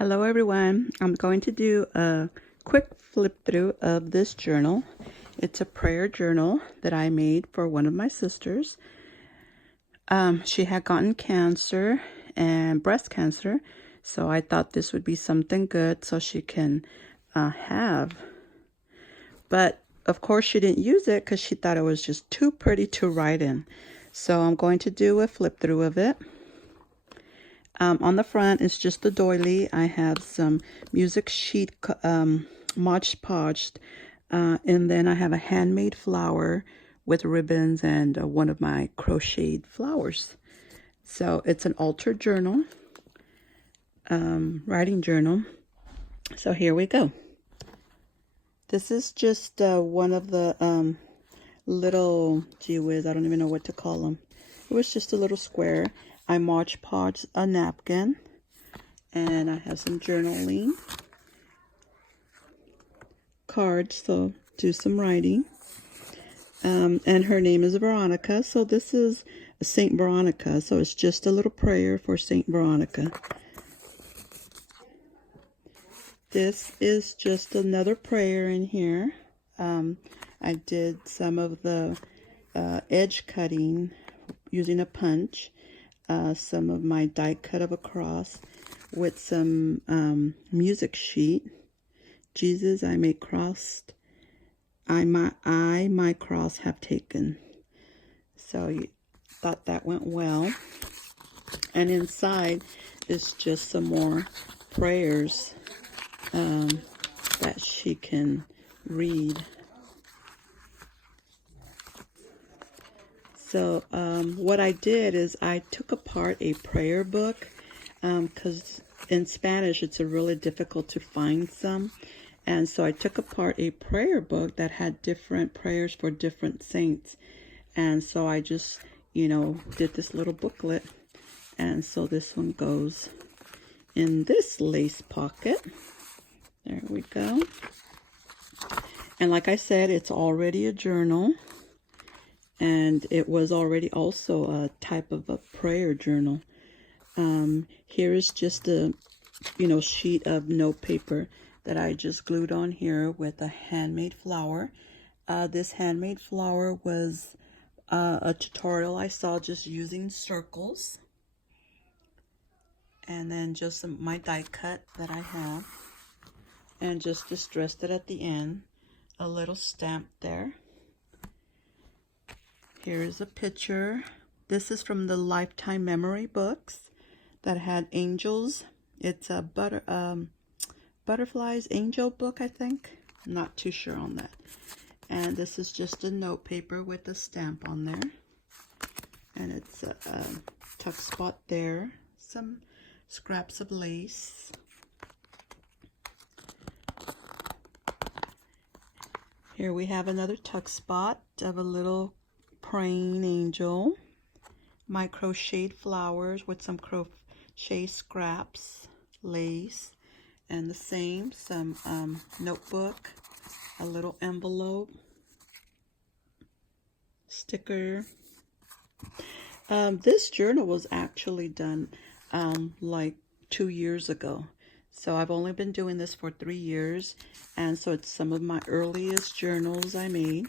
Hello everyone. I'm going to do a quick flip through of this journal. It's a prayer journal that I made for one of my sisters. She had gotten cancer and breast cancer, so I thought this would be something good so she can have. But of course she didn't use it because she thought it was just too pretty to write in. So I'm going to do a flip through of it. On the front, it's just the doily. I have some music sheet Mod Podged, and then I have a handmade flower with ribbons and one of my crocheted flowers. So it's an altar journal, writing journal. So here we go. This is just one of the little, gee whiz, I don't even know what to call them. It was just a little square. I Mod Podged a napkin, and I have some journaling cards, so do some writing. And her name is Veronica, so this is Saint Veronica, so it's just a little prayer for Saint Veronica. This is just another prayer in here. I did some of the edge cutting using a punch. Some of my die cut of a cross with some music sheet. Jesus, I my cross have taken. So you thought that went well. And inside is just some more prayers that she can read. So what I did is I took apart a prayer book because in Spanish it's really difficult to find some. And so I took apart a prayer book that had different prayers for different saints. And so I just, did this little booklet. And so this one goes in this lace pocket. There we go. And like I said, it's already a journal. And it was already also a type of a prayer journal. Here is just a, sheet of note paper that I just glued on here with a handmade flower. This handmade flower was a tutorial I saw just using circles. And then just my die cut that I have. And just distressed it at the end. A little stamp there. Here is a picture. This is from the Lifetime Memory books that had angels. It's a Butterflies Angel book, I think. I'm not too sure on that. And this is just a note paper with a stamp on there. And it's a tuck spot there. Some scraps of lace. Here we have another tuck spot of a little praying angel. My crocheted flowers with some crochet scraps, lace, and the same, some notebook, a little envelope, sticker. This journal was actually done like 2 years ago. So I've only been doing this for 3 years. And so it's some of my earliest journals I made.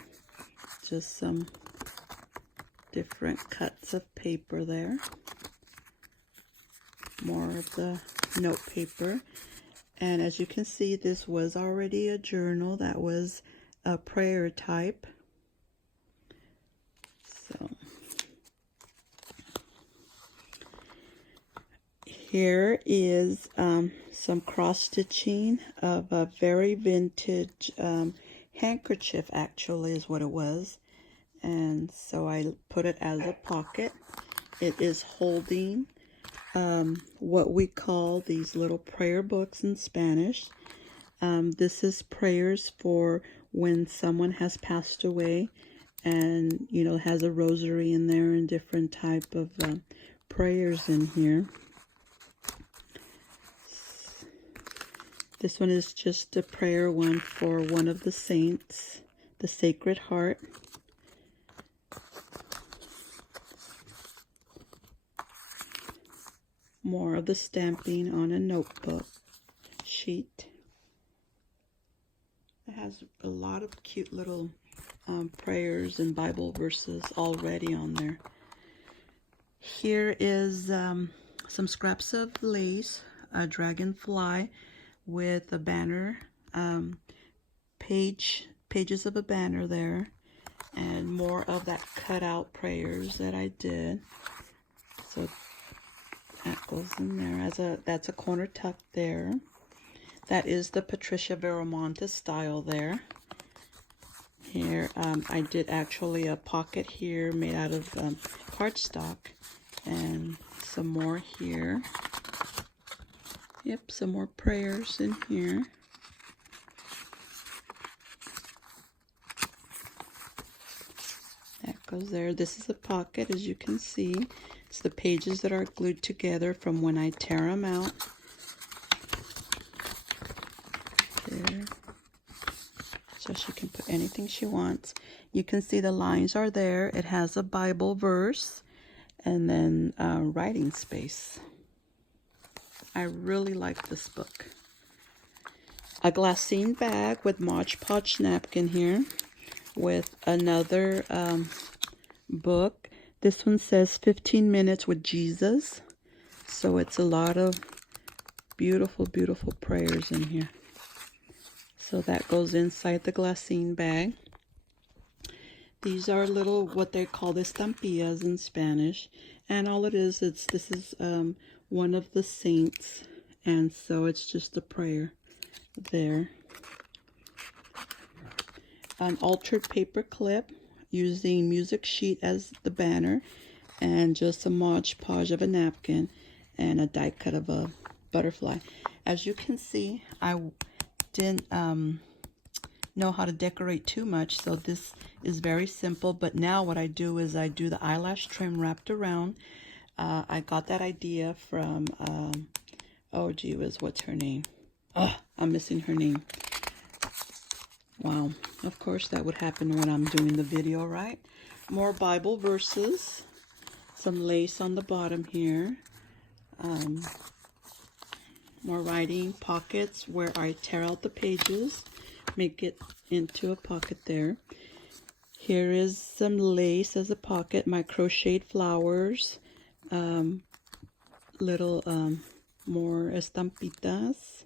Just some different cuts of paper there. More of the note paper. And as you can see, this was already a journal that was a prayer type. So here is some cross stitching of a very vintage handkerchief, actually is what it was. And so I put it as a pocket. It is holding what we call these little prayer books in Spanish. This is prayers for when someone has passed away, and has a rosary in there and different type of prayers in here. This one is just a prayer one for one of the saints, the Sacred Heart. More of the stamping on a notebook. sheet. It has a lot of cute little prayers and Bible verses already on there. Here is some scraps of lace, a dragonfly with a banner, pages of a banner there, and more of that cutout prayers that I did. So that goes in there. That's a corner tuck there. That is the Patricia Viramontes style there. Here, I did actually a pocket here made out of cardstock, and some more here. Yep, some more prayers in here. That goes there. This is a pocket, as you can see. It's the pages that are glued together from when I tear them out. There. So she can put anything she wants. You can see the lines are there. It has a Bible verse and then writing space. I really like this book. A glassine bag with Mod Podge napkin here with another book. This one says 15 Minutes with Jesus. So it's a lot of beautiful, beautiful prayers in here. So that goes inside the glassine bag. These are little, what they call estampillas in Spanish. And all it is, this is one of the saints. And so it's just a prayer there. An altered paper clip using music sheet as the banner. And just a Mod Podge of a napkin. And a die cut of a butterfly. As you can see, I didn't know how to decorate too much, so this is very simple. But now what I do is I do the eyelash trim wrapped around. I got that idea from oh gee whiz, what's her name? Oh, I'm missing her name. Wow, of course that would happen when I'm doing the video, right? More Bible verses, some lace on the bottom here, more writing pockets where I tear out the pages, make it into a pocket there. Here is some lace as a pocket, my crocheted flowers, little more estampitas.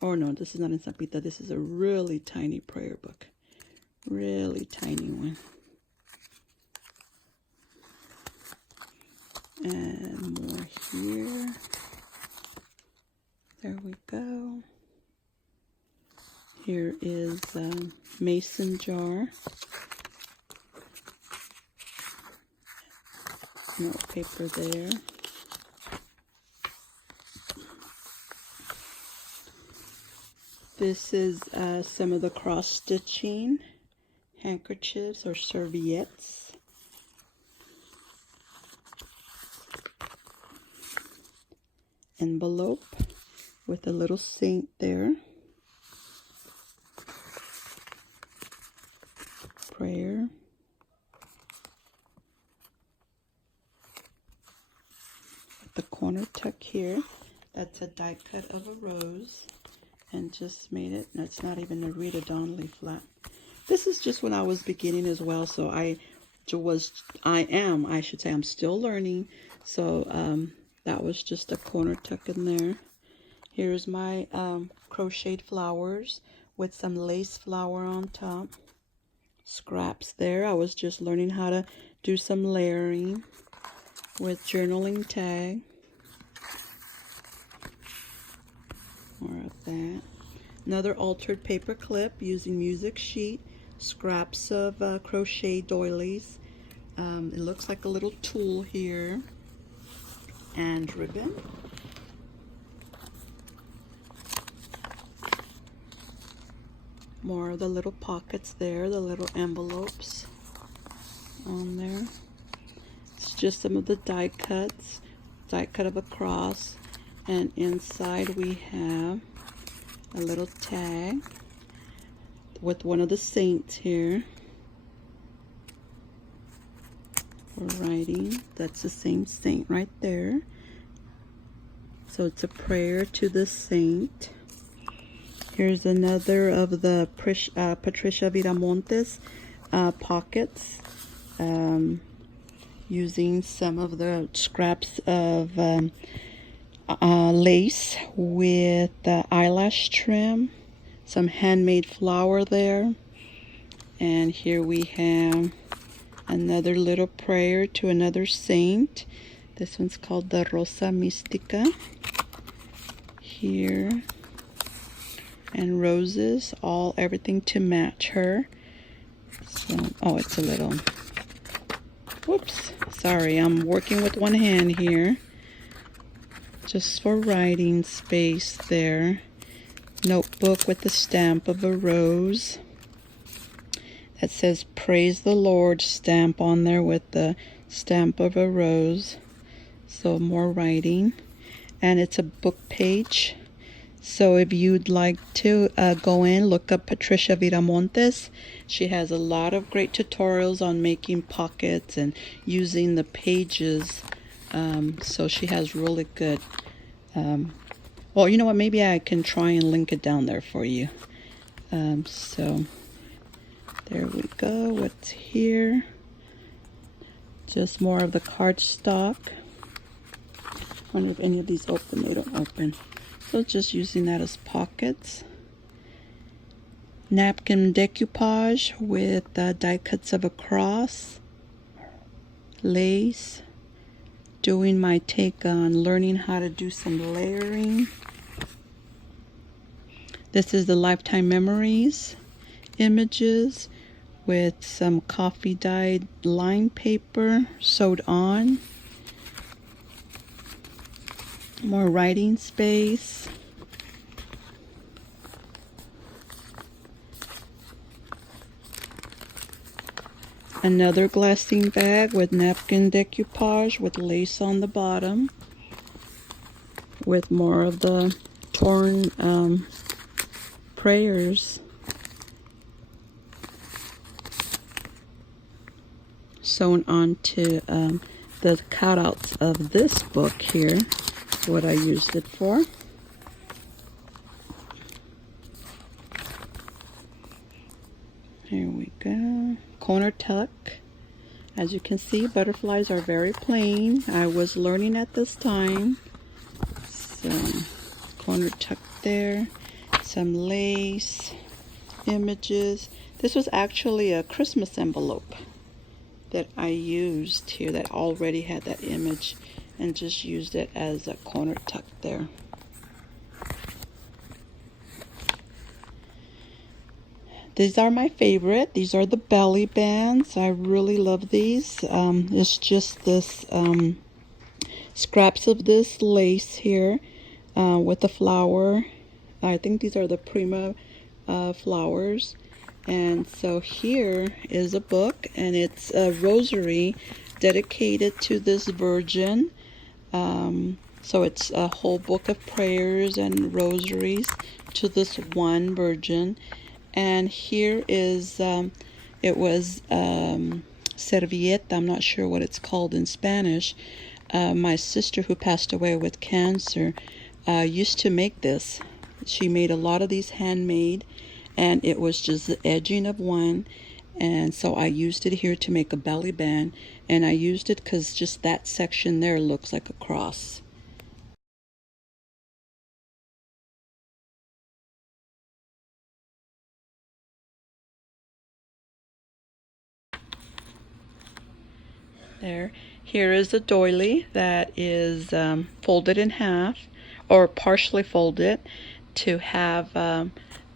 Oh no, this is not estampita, this is a really tiny prayer book. Really tiny one. And more here. There we go. Here is a mason jar. More paper there. This is some of the cross stitching handkerchiefs or serviettes. Envelope with a little saint there. Prayer. The corner tuck here. That's a die cut of a rose. And just made it. That's not even a Rita Donnelly flat. This is just when I was beginning as well. So I'm still learning. So that was just a corner tuck in there. Here's my crocheted flowers with some lace flower on top. Scraps there. I was just learning how to do some layering with journaling tag. More of that. Another altered paper clip using music sheet. Scraps of crochet doilies. It looks like a little tool here. And ribbon. More of the little pockets there, the little envelopes on there. It's just some of the die cuts. Die cut of a cross. And inside we have a little tag with one of the saints here for writing. That's the same saint right there. So it's a prayer to the saint. Here's another of the Patricia Viramontes pockets, using some of the scraps of lace with eyelash trim, some handmade flower there. And here we have another little prayer to another saint. This one's called the Rosa Mística. Here, and roses, everything to match her. So, oh, it's a little, whoops, sorry, I'm working with one hand here, just for writing space there. Notebook with the stamp of a rose that says praise the Lord, stamp on there with the stamp of a rose. So more writing, and it's a book page. So if you'd like to go in, look up Patricia Viramontes. She has a lot of great tutorials on making pockets and using the pages. So she has really good, well, you know what, maybe I can try and link it down there for you. So there we go, what's here. Just more of the cardstock. I wonder if any of these open. They don't open. So just using that as pockets. Napkin decoupage with die cuts of a cross. Lace. Doing my take on learning how to do some layering. This is the Lifetime Memories images with some coffee dyed line paper sewed on. More writing space. Another glassine bag with napkin decoupage with lace on the bottom, with more of the torn prayers sewn onto the cutouts of this book here. What I used it for. Here we go. Corner tuck. As you can see, butterflies are very plain. I was learning at this time. So, corner tuck there. Some lace, images. This was actually a Christmas envelope that I used here that already had that image, and just used it as a corner tuck there. These are my favorite. These are the belly bands. I really love these. It's just this scraps of this lace here with the flower. I think these are the Prima flowers. And so here is a book, and it's a rosary dedicated to this Virgin. So it's a whole book of prayers and rosaries to this one Virgin. And here is, it was servilleta, I'm not sure what it's called in Spanish. My sister, who passed away with cancer, used to make this. She made a lot of these handmade, and it was just the edging of one. And so I used it here to make a belly band, and I used it because just that section there looks like a cross. There. Here is a doily that is folded in half, or partially folded, to have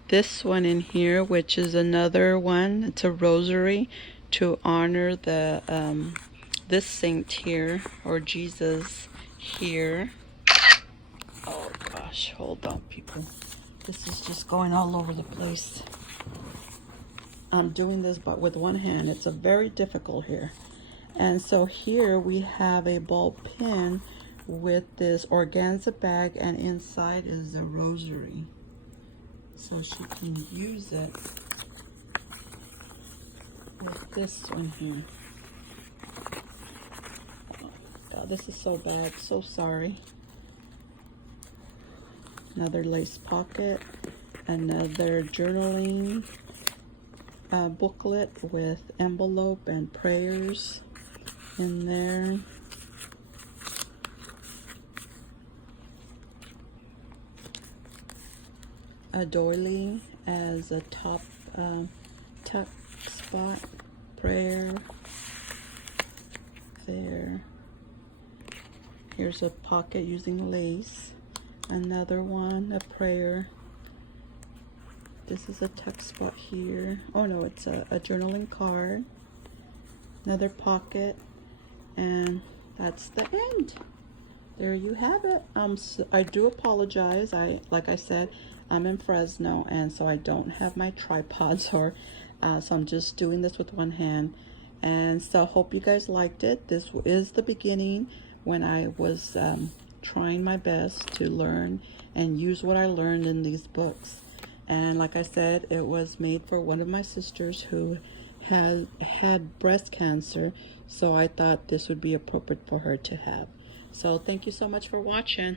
this one in here, which is another one. It's a rosary to honor the this saint here, or Jesus here. Oh gosh, hold on, people. This is just going all over the place. I'm doing this but with one hand. It's a very difficult here. And so here we have a ball pin with this organza bag, and inside is a rosary. So she can use it with this one here. Oh, this is so bad, so sorry. Another lace pocket. another journaling booklet with envelope and prayers in there. A doily as a top tuck spot prayer there. Here's a pocket using lace. Another one, a prayer. This is a tuck spot here. Oh no, it's a journaling card. Another pocket, and that's the end. There you have it. So I do apologize. Like I said, I'm in Fresno, and so I don't have my tripods, or so I'm just doing this with one hand. And so I hope you guys liked it. This is the beginning when I was trying my best to learn and use what I learned in these books. And like I said, it was made for one of my sisters who had breast cancer, so I thought this would be appropriate for her to have. So thank you so much for watching.